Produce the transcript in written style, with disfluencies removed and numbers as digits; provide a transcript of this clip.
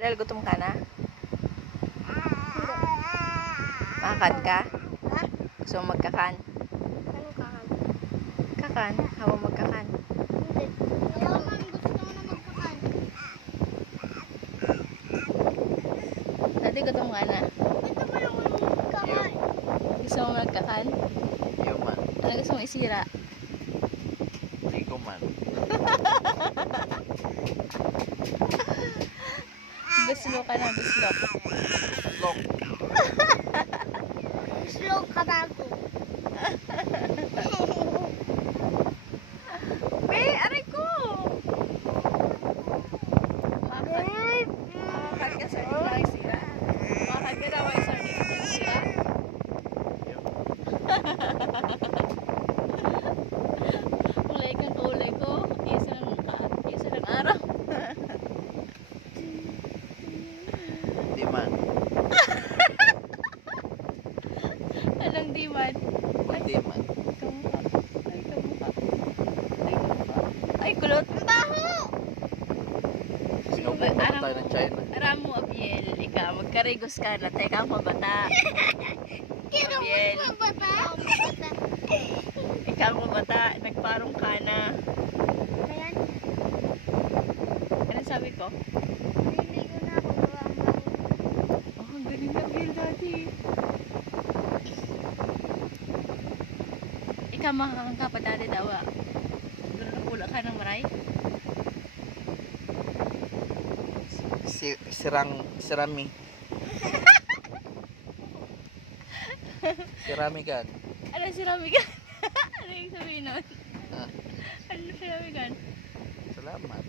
Dahil gutom ka na? Makakan ka? Ha? Gusto mo magkakan? Anong kakan? Kakan? Hawa magkakan? Hindi. Ayaw man, gusto ko na magkakan. Dati gutom ka na? Ito pa yung magkakan. Gusto mo magkakan? Iyo man. Ano gusto mo isira? Hindi ko man. Buslo ka na, buslo. Lock. Slow ka bago. Be, aray ko! Makakan ka sa mga isira? Makakan ka daw ay sardines na isira? Kulay kang kulay ko. Isa ng araw. Hindi man. Anong di man? Hindi man. Kamukha. Ay, kamukha. Ay, kamukha. Ay, kulot. Ang baho! Sinubukan Aram tayo ng China. Aram mo, Abiel. Ikaw, magkarigos ka na. Teka mo, bata. Kira mo Abiel. sa bata. Ikaw mo, bata. Nagparong ka na. Ayan. Anong sabi ko? Hindi ko na ako gawa ang baho. Oh, ang galing na, Abiel, dati. Ikaw, makakangka pa dati daw, ah. Doon nakula ka ng maray. Sirami. Sirami kan. Ano siramigan? Ano yung sabihin nun? Ah, Ano siramigan? salamat.